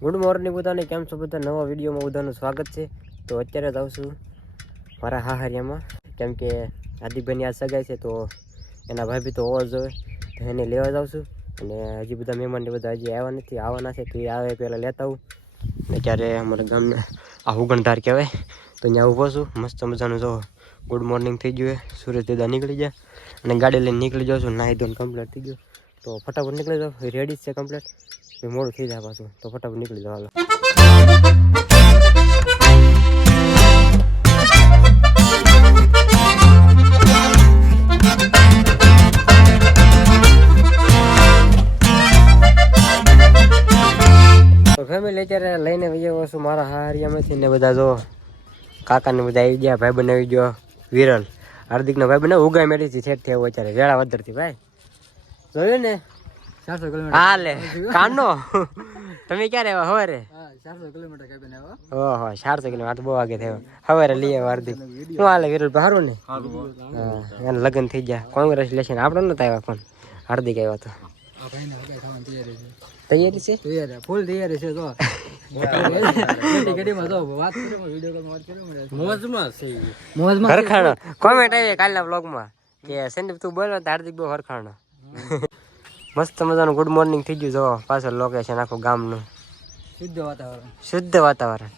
Good morning બધાને, કેમ છો બધા? નવા વિડીયોમાં બધાનું સ્વાગત છે. તો અત્યારે જ આવશું મારા હાહરિયામાં, કેમ કે હાર્દિકભાઈની આ સગાઈ છે, તો એના ભાભી તો ઓર જોવે, તો એને લેવા જાઉં છું. અને હજી બધા મહેમાનને બધા હજી આવ્યા નથી, આવવાના છે, તો એ આવે પહેલાં લેતા આવું. અને ત્યારે અમારા ગામને આ ઉગણધાર કહેવાય, તો અહીંયા ઊભો છું. મસ્ત મજાનું જો ગુડ મોર્નિંગ થઈ ગયું, સૂરજ દાદા નીકળી ગયા અને ગાડી લઈને નીકળી જાઉં છું. નાહી ધોઈને કમ્પ્લીટ થઈ ગયું, તો ફટાફટ નીકળી જાઉં. રેડી જ છે કમ્પ્લીટ, મોડું થઈ જાય પાછું, તો ફટાફટ નીકળી જાવ. હાલો તો ફેમિલી અત્યારે લઈને આવ્યો છું મારા હારિયામાંથી ને બધા જો કાકાને બધા આવી ગયા, ભાઈ બનાવી ગયો વિરલ, હાર્દિકના ભાઈ બનાવ ઉગાઈ મેળીથી સેટ થયો અત્યારે વેળા વધરથી. ભાઈ જોયું ને 400 કિલોમીટર. હા લે કાનો તમે ક્યારે આવ્યા? હવારે 400 કિલોમીટર કઈ બનાવો. ઓહો 400 કિલોમીટર બહુ આગે થયો. હવારે લઈ આવ્યો હાર્દિક. શું હાલે વિરલ? સારું ને? હા, એને લગ્ન થઈ ગયા. કોંગ્રેચ્યુલેશન. આપણે નતા આવ્યા પણ હાર્દિક આવ્યો હતો. તૈયારી છે? તૈયારી ફૂલ તૈયારી છે. તો હરખાણો કોમેન્ટ આવી કાલના બ્લોગમાં કે સંદીપ તું બોલો તો હાર્દિક બહુ હરખાણો. મસ્ત મજાનું ગુડ મોર્નિંગ થઈ ગયું. જો પાછળ લોકેશન આખું ગામનું શુદ્ધ વાતાવરણ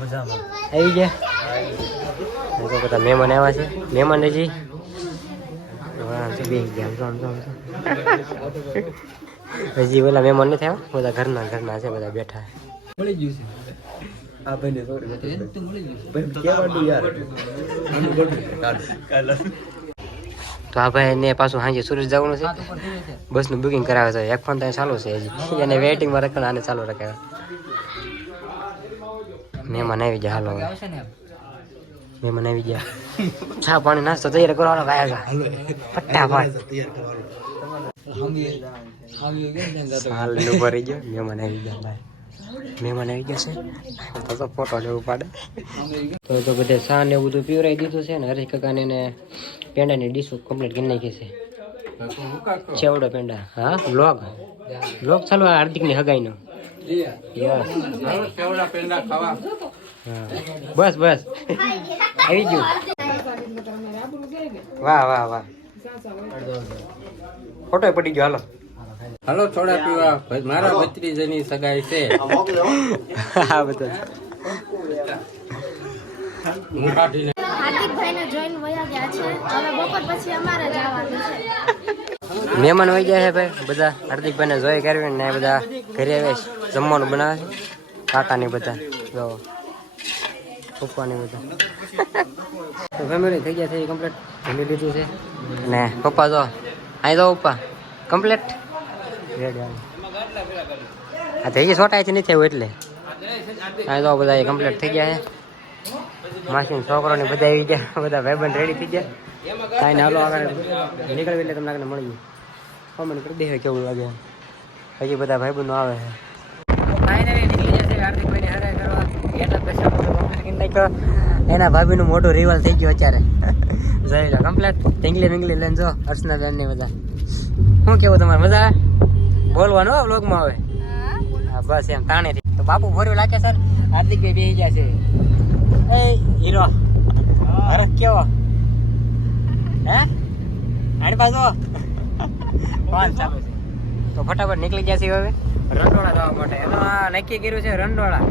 મજામાં આવી ગયા. બધા મહેમાન આવ્યા છે. મહેમાન હજી હજી પેલા મહેમાન નથી આવ્યા, બધા ઘરના છે, બધા બેઠા. મળી ગયું છે આ ભાઈને તો આ ભાઈ ને પાછું સાંજે સુરત જવાનું છે. બસનું બુકિંગ કરાવે છે. એક ફોન ત્યાં ચાલુ છે હજી, એને વેઇટિંગમાં રાખે, આને ચાલુ રાખે. મહેમાન આવી ગયા. હાલો મહેમાન આવી ગયા. ચા પાણી નાસ્તો તૈયાર કરવાનો ભાઈ ફટાફટ. ભરી ગયો. મહેમાન આવી ગયા ભાઈ, મહેમાન આવી ગયા છે. તો ફોટો લેવું પડે. તો બધે ચા ને એવું બધું પીવરાઈ દીધું છે ને. હરેશ કાકાને એને પેંડાની ડીશ કમ્પ્લીટ કરી નાખી છે. ચેવડો પેંડા. હા બ્લોગ ચાલુ હાર્દિકની હગાઈનો. બસ આવી ગયું. વાહ ફોટો પડી ગયો. હાલો થોડા પીવા, મારા ભત્રીજાની સગાઈ છે. હા બધા મહેમાન વહી ગયા છે ભાઈ બધા. હાર્દિકભાઈ ને જોઈ કરવી ને બધા ઘરે આવે જમવાનું બનાવે છે. કાકાની બધા જો પપ્પાની બધા તો ફેમિલી થઈ ગયા છે કમ્પ્લીટ. જમી લીધું છે ને પપ્પા જો અહીં જો પપ્પા કમ્પ્લીટ રેડી. આ થઈ ગઈ છોટાથી નથી આવ્યું એટલે અહીં જો બધા કમ્પ્લીટ થઈ ગયા છે. માસીન છોકરોને બધા આવી ગયા, બધા ભાઈબંધ રેડી થઈ ગયા. કાંઈ ને હાલો આગળ નીકળવી એટલે તમને આગળ મળી ગયું. કોમેન્ટ કરી દે કેવું લાગે. હજી બધા ભાઈબંધો આવે છે. ફાઇનલી નીકળી જશે હાર્દિકભાઈને હારે કરવા. એટલા પૈસા એના ભાભીનું મોટું રિવાલ થઈ ગયું અત્યારે. જોઈ લો કમ્પ્લીટ ટીંગલી મીંગલી લઈને જો અર્ચના બેન ને બધા. શું કેવું તમારે? મજા આવે? બોલવાનું હો વ્લોગમાં આવે. હા બસ એમ તાણે થી. તો બાપુ ભર્યું લાગે સર. હાર્દિકભાઈ બેસી ગયા છે. એ હીરો હરખ કેવો હે આની બાજુ ફોન ચાલુ છે. તો ફટાફટ નીકળી ગયા છે હવે રંડોળા જવા માટે. એમાં નક્કી કર્યું છે રંડોળા.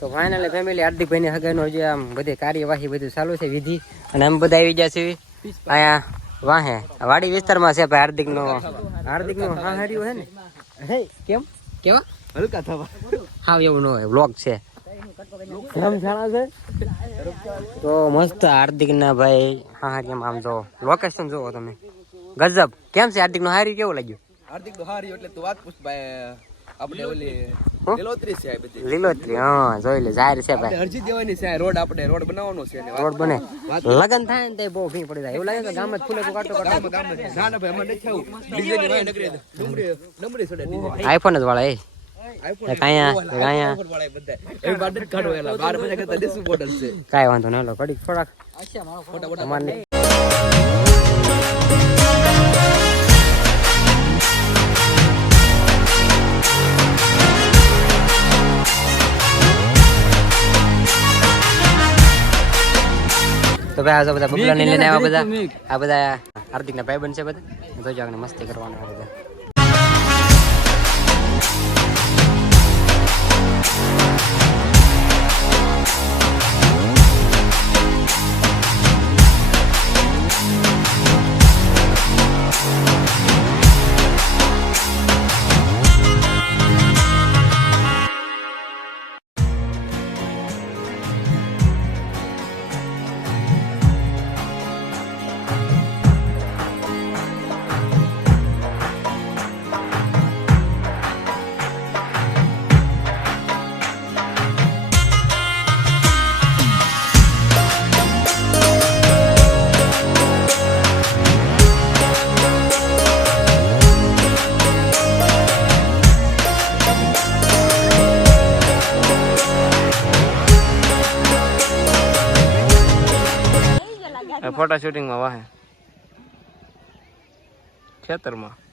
તો ફાઇનલી ફેમિલી હાર્દિકભાઈ ની હગાઈનો જે આમ બધી કાર્યવાહી બધું ચાલુ છે વિધિ અને અમે બધા આવી ગયા છે અહીંયા વાહે વાડી વિસ્તારમાં છે ભાઈ હાર્દિક નો હાહરિયો છે ને હે કેમ કેવા હલકા થવા હા એવું ન હોય વ્લોગ છે કેમ જાણા છે તો મસ્ત હાર્દિક ના ભાઈ હાહરિયામાં આમ જો લોકેશન જોવો તમે ગજબ કેમ છે હાર્દિક નો હારી કેવું લાગ્યું હાર્દિક તો હારી એટલે તું વાત પૂછ ભાઈ આપણે ઓલી લીલોતરી છે આ બધી લીલોતરી હા જોઈ લે જાહેર છે ભાઈ અરજી દેવાની છે રોડ આપણે રોડ બનાવવાનો છે ને રોડ બને લગન થાય ને તે બહુ ભી પડી જાય એવું લાગે કે ગામ જ ફૂલે કાટો ગામ ના ના ભાઈ મને નથી આવું ડીજે ની વાય નકરે ડમરી છોડે ડીજે આઈફોન જ વાળા એ આઈફોન કાયા વાળા બધા એ બાર કાઢો એલા 12 મહિના કરતા દેશું બોટલ છે કાઈ વાંધો ન લો કડીક થોડાક ફોટા અમારને તો ભાઈ આ બધા બબલા ને લઈને આવ્યા બધા આ બધા હાર્દિક ના ભાઈ બન છે બધા જોજો આગળ મસ્તી કરવાના આ બધા ફોટા શૂટિંગ માં વાહે ખેતરમાં